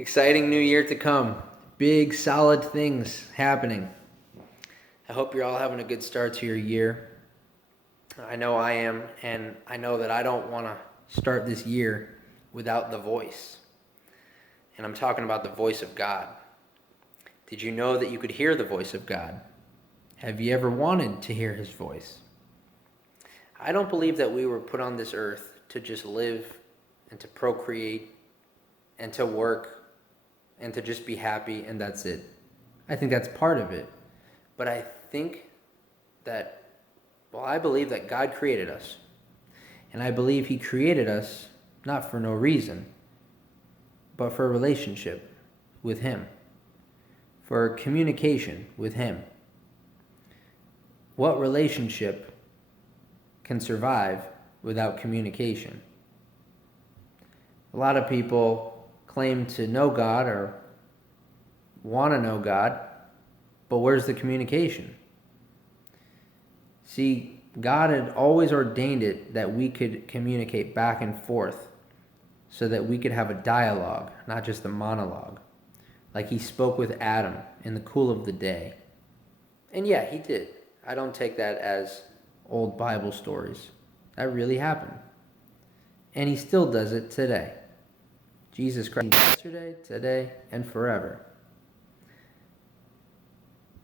Exciting new year to come. Big, solid things happening. I hope you're all having a good start to your year. I know I am, and I know that I don't want to start this year without the voice. And I'm talking about the voice of God. Did you know that you could hear the voice of God? Have you ever wanted to hear his voice? I don't believe that we were put on this earth to just live and to procreate and to work and to just be happy and that's it. I think that's part of it. But I think that, I believe that God created us. And I believe he created us not for no reason, but for a relationship with him, for communication with him. What relationship can survive without communication? A lot of people claim to know God or want to know God, but where's the communication? See, God had always ordained it that we could communicate back and forth so that we could have a dialogue, not just a monologue. Like he spoke with Adam in the cool of the day. And yeah, he did. I don't take that as old Bible stories. That really happened. And he still does it today. Jesus Christ, yesterday, today, and forever.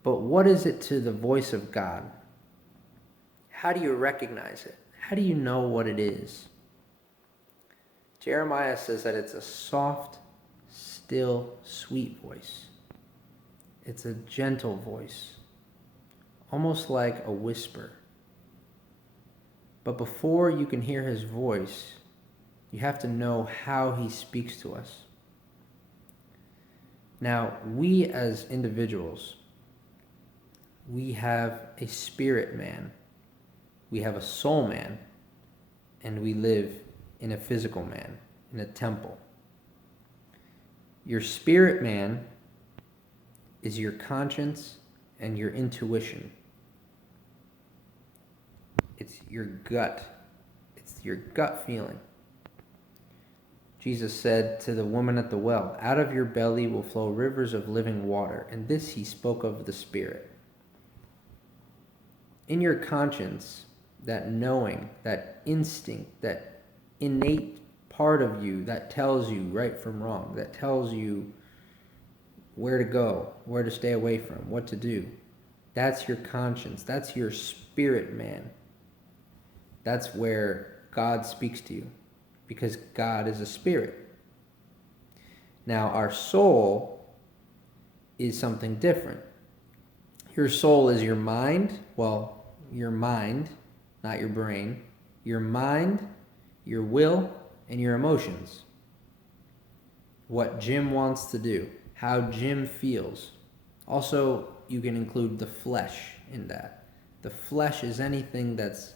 But what is it to the voice of God? How do you recognize it? How do you know what it is? Jeremiah says that it's a soft, still, sweet voice. It's a gentle voice, almost like a whisper. But before you can hear his voice, you have to know how he speaks to us. Now, we as individuals, we have a spirit man, we have a soul man, and we live in a physical man, in a temple. Your spirit man is your conscience and your intuition. It's your gut. It's your gut feeling. Jesus said to the woman at the well, "Out of your belly will flow rivers of living water." And this he spoke of the Spirit. In your conscience, that knowing, that instinct, that innate part of you that tells you right from wrong, that tells you where to go, where to stay away from, what to do. That's your conscience. That's your spirit man. That's where God speaks to you, because God is a spirit. Now, our soul is something different. Your soul is your mind. Well, your mind, not your brain. Your mind, your will, and your emotions. What Jim wants to do, how Jim feels. Also, you can include the flesh in that. The flesh is anything that's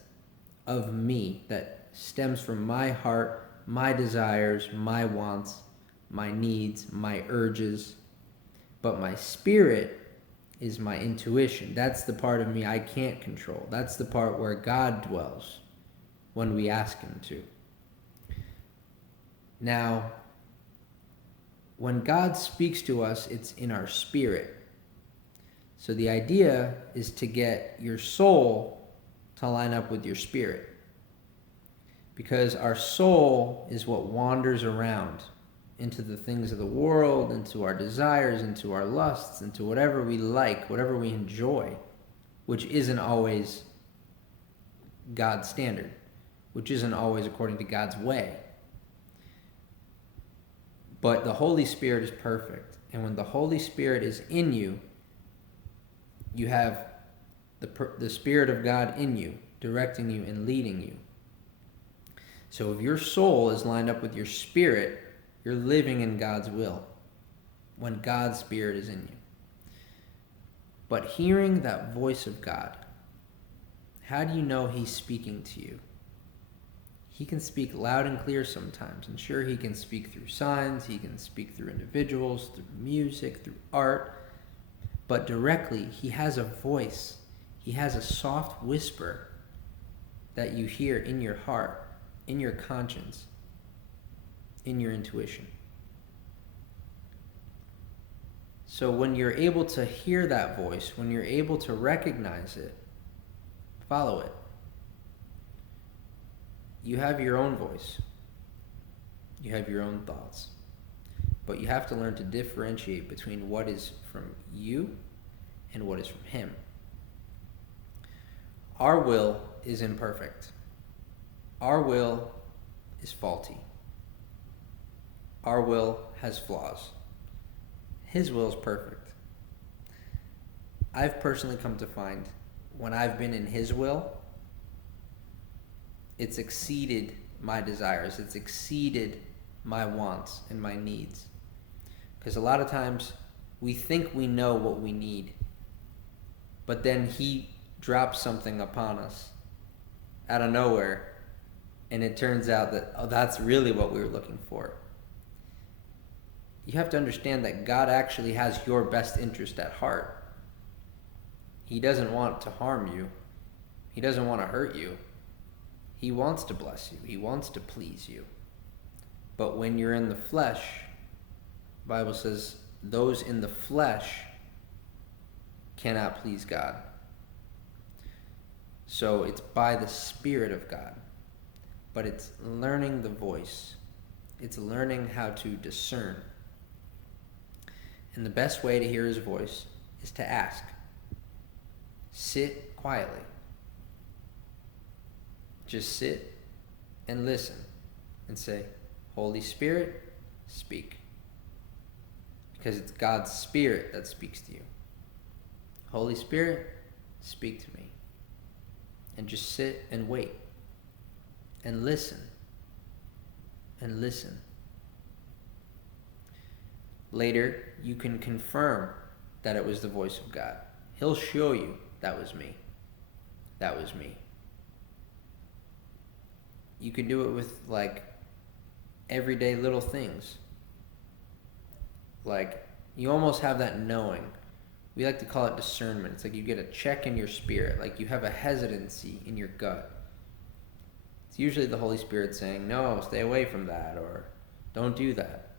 of me, that stems from my heart, my desires, my wants, my needs, my urges. But my spirit is my intuition. That's the part of me I can't control. That's the part where God dwells when we ask him to. Now, when God speaks to us, it's in our spirit. So the idea is to get your soul to line up with your spirit. Because our soul is what wanders around into the things of the world, into our desires, into our lusts, into whatever we like, whatever we enjoy, which isn't always God's standard, which isn't always according to God's way. But the Holy Spirit is perfect. And when the Holy Spirit is in you, you have the Spirit of God in you, directing you and leading you. So if your soul is lined up with your spirit, you're living in God's will when God's Spirit is in you. But hearing that voice of God, how do you know he's speaking to you? He can speak loud and clear sometimes, and sure, he can speak through signs, he can speak through individuals, through music, through art, but directly, he has a voice. He has a soft whisper that you hear in your heart, in your conscience, in your intuition. So when you're able to hear that voice, when you're able to recognize it, follow it. You have your own voice. You have your own thoughts. But you have to learn to differentiate between what is from you and what is from Him. Our will is imperfect. Our will is faulty. Our will has flaws. His will is perfect. I've personally come to find when I've been in His will, it's exceeded my desires. It's exceeded my wants and my needs. Because a lot of times we think we know what we need, but then He drops something upon us out of nowhere, and it turns out that, oh, that's really what we were looking for. You have to understand that God actually has your best interest at heart. He doesn't want to harm you. He doesn't want to hurt you. He wants to bless you. He wants to please you. But when you're in the flesh, the Bible says those in the flesh cannot please God. So it's by the Spirit of God. But it's learning the voice. It's learning how to discern. And the best way to hear His voice is to ask. Sit quietly. Just sit and listen and say, Holy Spirit, speak. Because it's God's Spirit that speaks to you. Holy Spirit, speak to me. And just sit and wait. And listen. And listen. Later, you can confirm that it was the voice of God. He'll show you, that was me. That was me. You can do it with, like, everyday little things. Like, you almost have that knowing. We like to call it discernment. It's like you get a check in your spirit. Like you have a hesitancy in your gut. It's usually the Holy Spirit saying, no, stay away from that, or don't do that.